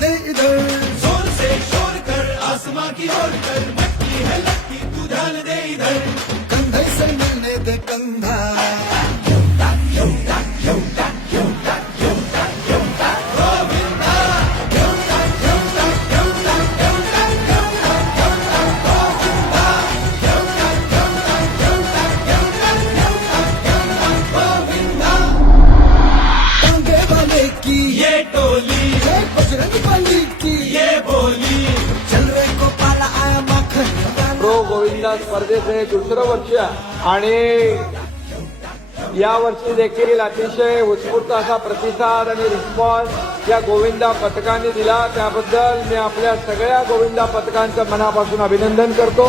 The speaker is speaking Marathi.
दे इधर, जोर से शोर कर आसमां की ओर कर, मटकी है लटकी तू ध्यान दे इधर। कंधे से मिलने दे कंधा, टांगे वाले की ये टोली जय बजरंग बली की, ये बोली, चल रे गोपाला आया माखन प्रो गोविंदा स्पर्धेचे दुसरं वर्ष आणि या वर्षी देखील अतिशय उत्स्फूर्त असा प्रतिसाद आणि रिस्पॉन्स या गोविंदा पथकाने दिला. त्याबद्दल मी आपल्या सगळ्या गोविंदा पथकांचं मनापासून अभिनंदन करतो.